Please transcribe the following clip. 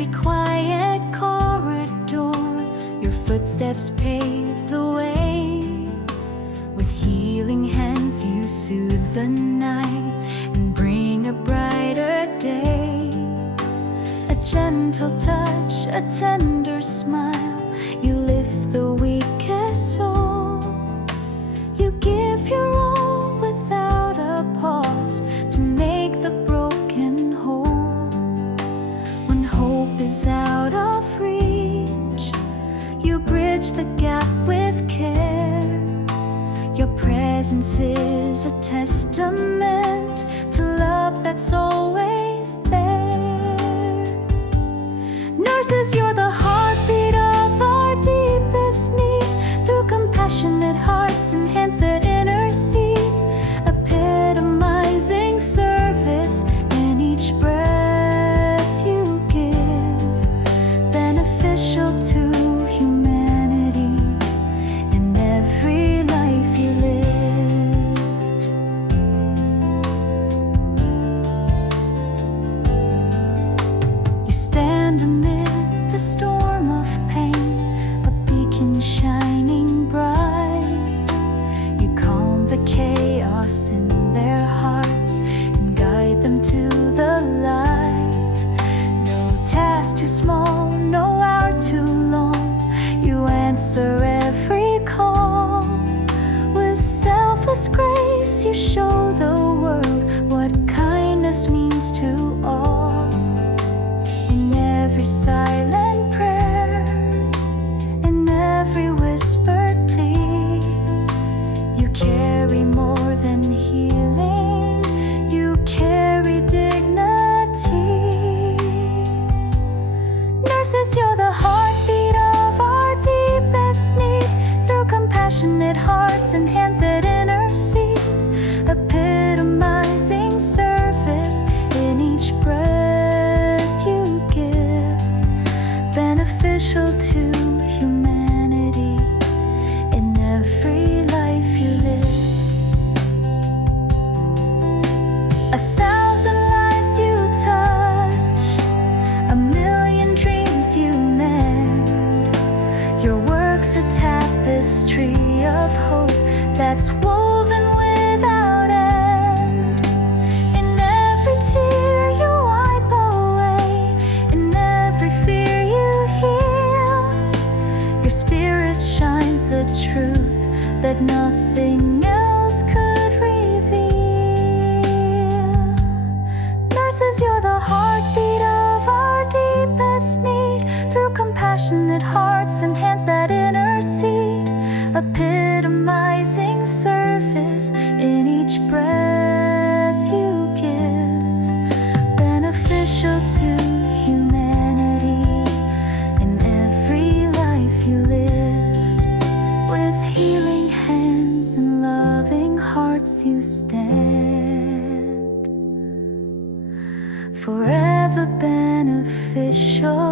every quiet corridor, your footsteps pave the way. With healing hands you soothe the night and bring a brighter day. A gentle touch, a tender smile, you lift the weakest soul. You give your all without a pause to make the broken whole. When hope is out of reach, you bridge the gap with care. Your presence is a testament to love that's always there. Nurses, you're the heartbeat of our deepest need. Through compassionate hearts and hands that intercede, epitomizing service in each breath you give, beneficial to humanity in every life you lived. You stand amid the storm of pain, a beacon shining bright. You calm the chaos in their hearts and guide them to the light. No task too small, no hour too long, you answer every call. With selfless grace you show the world what kindness means to all. In every silent prayer, in every whispered plea, you carry more than healing, you carry dignity. Nurses, you're the heartbeat of our deepest need. Through compassionate hearts and hands that intercede, epitomizing service in each breath you give, beneficial to humanity in every life you live. 1,000 lives you touch, 1,000,000 dreams you mend. Your work's a tapestry of hope that's woven without end. In every tear you wipe away, in every fear you heal. Your spirit shines a truth that nothing else could reveal. Nurses, you're the heartbeat of our deepest need. Through compassionate hearts and hands that intercede, epitomizing service in each breath you give, beneficial to humanity in every life you lived. With healing hands and loving hearts you stand, forever beneficial